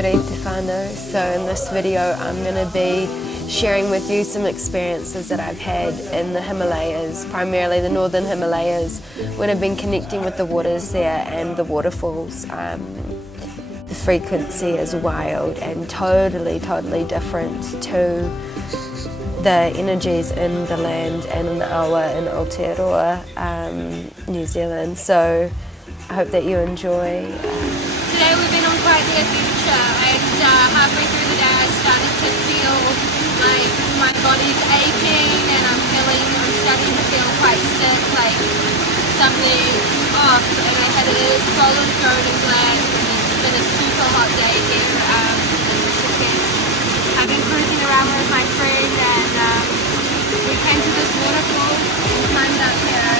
Kia ora te whānau. So in this video I'm going to be sharing with you some experiences that I've had in the Himalayas, primarily the Northern Himalayas, when I've been connecting with the waters there and the waterfalls. The frequency is wild and totally different to the energies in the land and in Awa and Aotearoa, New Zealand. So I hope that you enjoy. Today we've been on quite the adventure, and halfway through the day I started to feel like my body's aching and I'm starting to feel quite sick, like something's off, and I had a swollen throat and gland. It's been a super hot day here in Rishikesh. I've been cruising around with my friend and we came to this waterfall and climbed up here.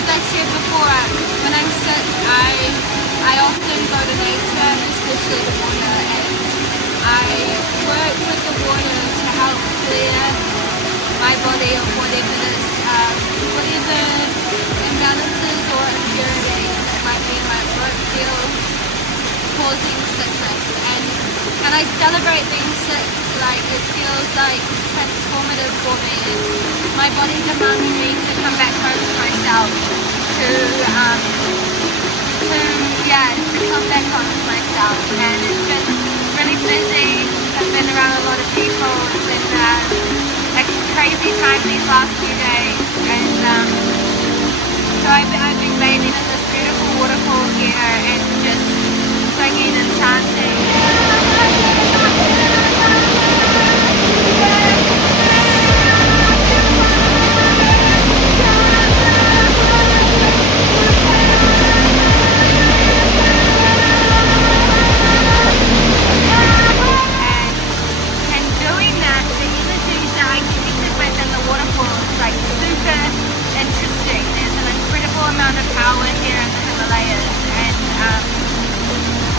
As I said before, when I'm sick, I often go to nature, especially the water, and I work with the water to help clear my body of whatever imbalances or impurities that might be in my work field causing sickness. And I celebrate being sick, like it feels like transformative for me. My body demands me to come back home to myself, to come back home to myself. And it's been really busy. I've been around a lot of people. It's been a crazy time these last few days. And so I've been bathing in this beautiful waterfall here and just singing and chanting. Amount of power here in the Himalayas, and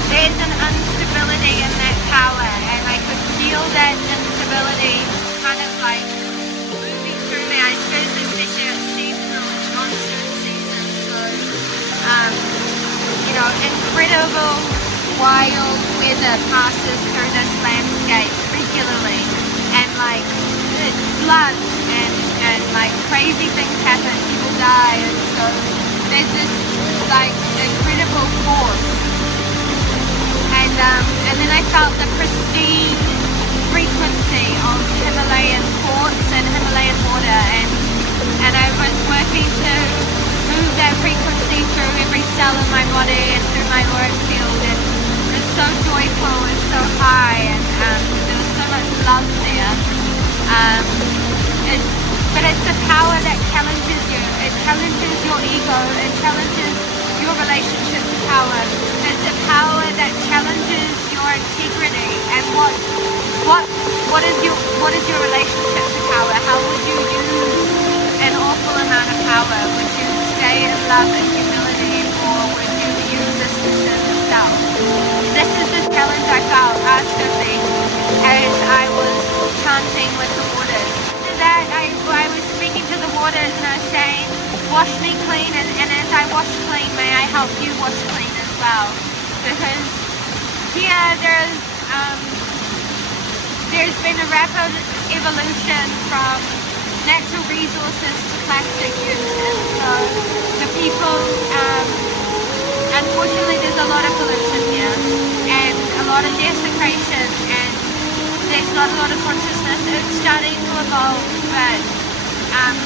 there's an instability in that power, and I could feel that instability kind of like moving through me. I suppose especially at seasonal, it's monsoon season, so incredible wild weather passes through this landscape regularly, and like it floods and like crazy things happen, people die, and so there's this like incredible force, and then I felt the pristine frequency of Himalayan quartz and Himalayan water, and I was working to move that frequency through every cell of my body and through my auric field, and it's so joyful and so high, and there was so much love there. But it's a power that challenges you. It challenges your ego. It challenges your relationship to power. It's a power that challenges your integrity. And what is your relationship to power? How would you use an awful amount of power? Would you stay in love and humility, or would you use this to serve yourself? This is the challenge I felt asked of me as I was chanting with the waters. That I was speaking to the waters and I was saying, wash me clean, and as I wash clean, may I help you wash clean as well. Because here there's been a rapid evolution from natural resources to plastic use, and so the people, unfortunately there's a lot of pollution here and a lot of desecration, and there's not a lot of consciousness. It's starting to evolve, but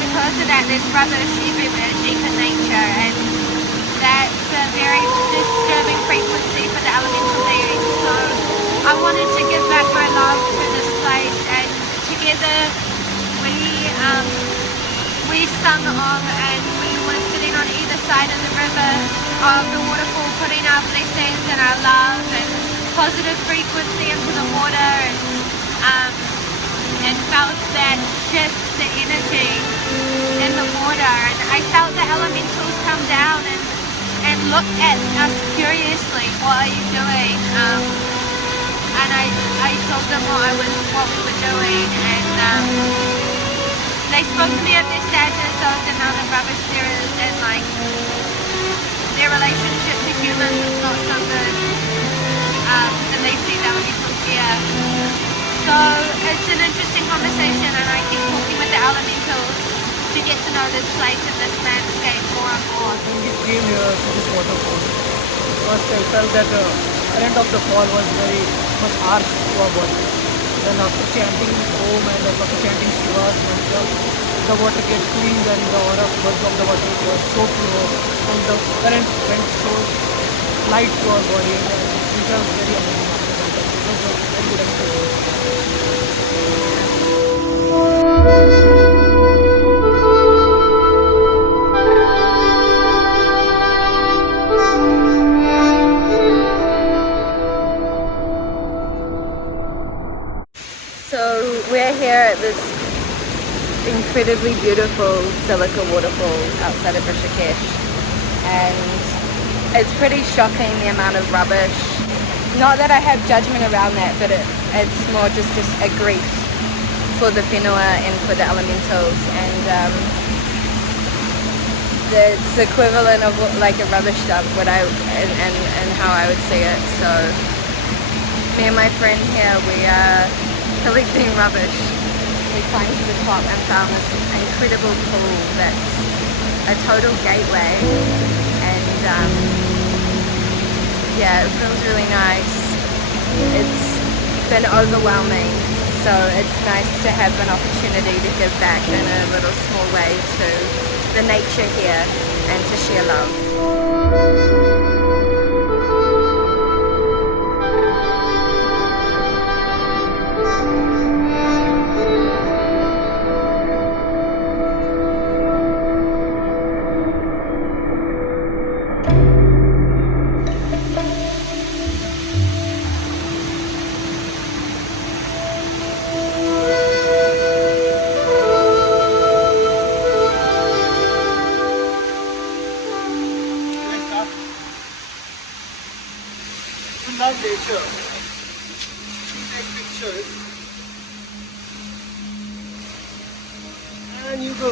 because of that there's rubbish everywhere deep in nature, and that's a very disturbing frequency for the elemental beings. So I wanted to give back my love to this place, and together we sung on, and we were sitting on either side of the river of the waterfall, putting our blessings and our love and positive frequency into the water, and felt that shift, the energy in the water, and I felt the elementals come down and look at us curiously. What are you doing? And I told them what we were doing, and they spoke to me of their sadness of the amount of rubbish there is, and like their relationship to humans is not so good. get to know this place and this landscape more and more? When we came here to this waterfall, first I felt that the current of the fall was very much harsh to our body. Then after chanting Om and after chanting Shiva's mantra, the water gets cleaned and the aura buzz of the water was so pure and the current went so light to our body and we felt very amazing after that. It was a very good experience. So we're here at this incredibly beautiful silica waterfall outside of Rishikesh, and it's pretty shocking the amount of rubbish. Not that I have judgment around that, but it's more just a grief for the whenua and for the elementals, and it's equivalent of like a rubbish dump, and how I would see it. So me and my friend here, we are collecting rubbish. We climbed to the top and found this incredible pool that's a total gateway, and yeah, it feels really nice. It's been overwhelming, so it's nice to have an opportunity to give back in a little small way to the nature here and to share love. You love nature. You take pictures and you go.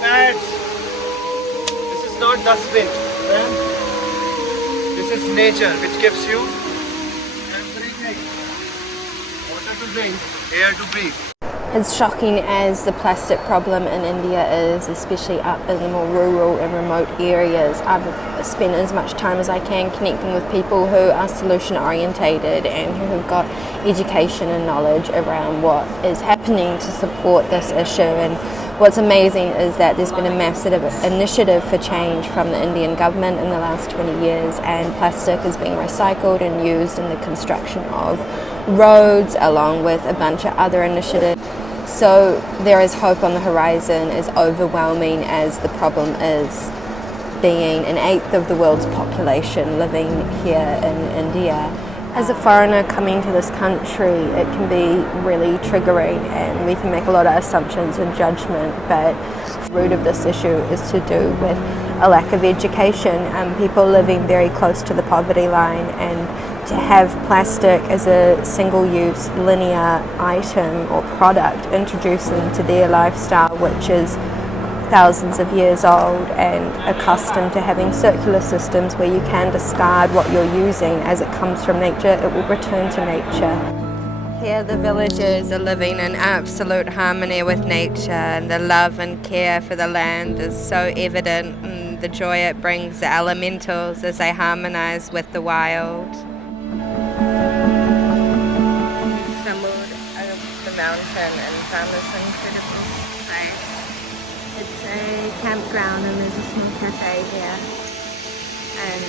That's, this is not dustbin, man. This is nature which gives you everything. Water to drink, air to breathe. As shocking as the plastic problem in India is, especially up in the more rural and remote areas, I've spent as much time as I can connecting with people who are solution orientated and who have got education and knowledge around what is happening to support this issue. And what's amazing is that there's been a massive initiative for change from the Indian government in the last 20 years, and plastic is being recycled and used in the construction of roads along with a bunch of other initiatives. So there is hope on the horizon, as overwhelming as the problem is, being an eighth of the world's population living here in India. As a foreigner coming to this country, it can be really triggering and we can make a lot of assumptions and judgment, but the root of this issue is to do with a lack of education and people living very close to the poverty line, and to have plastic as a single-use linear item or product introduced into their lifestyle, which is thousands of years old and accustomed to having circular systems where you can discard what you're using as it comes from nature, it will return to nature. Here the villagers are living in absolute harmony with nature, and the love and care for the land is so evident, and the joy it brings the elementals as they harmonize with the wild. Stumbled up the mountain and found this incredible space. It's a campground and there's a small cafe here, and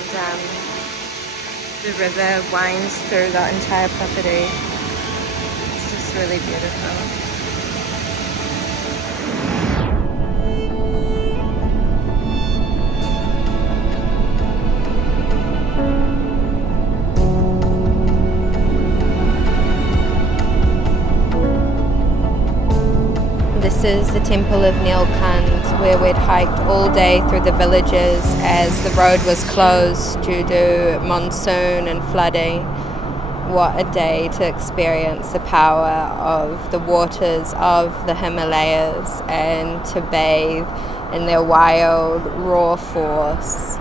the river winds through the entire property. It's just really beautiful. This is the temple of Nilkand, where we'd hiked all day through the villages as the road was closed due to monsoon and flooding. What a day to experience the power of the waters of the Himalayas and to bathe in their wild, raw force.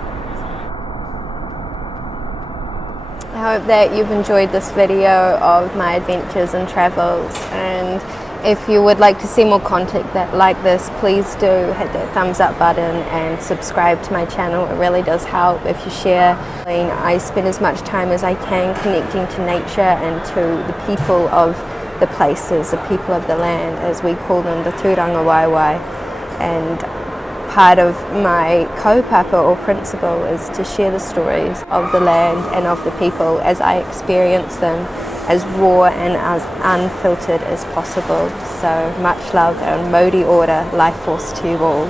I hope that you've enjoyed this video of my adventures and travels, and If you would like to see more content like this, please do hit that thumbs up button and subscribe to my channel. It really does help if you share. I spend as much time as I can connecting to nature and to the people of the places, the people of the land, as we call them, the Tūranga Waiwai. And part of my kaupapa or principle is to share the stories of the land and of the people as I experience them, as raw and as unfiltered as possible. So much love and Mauri ora, life force to you all.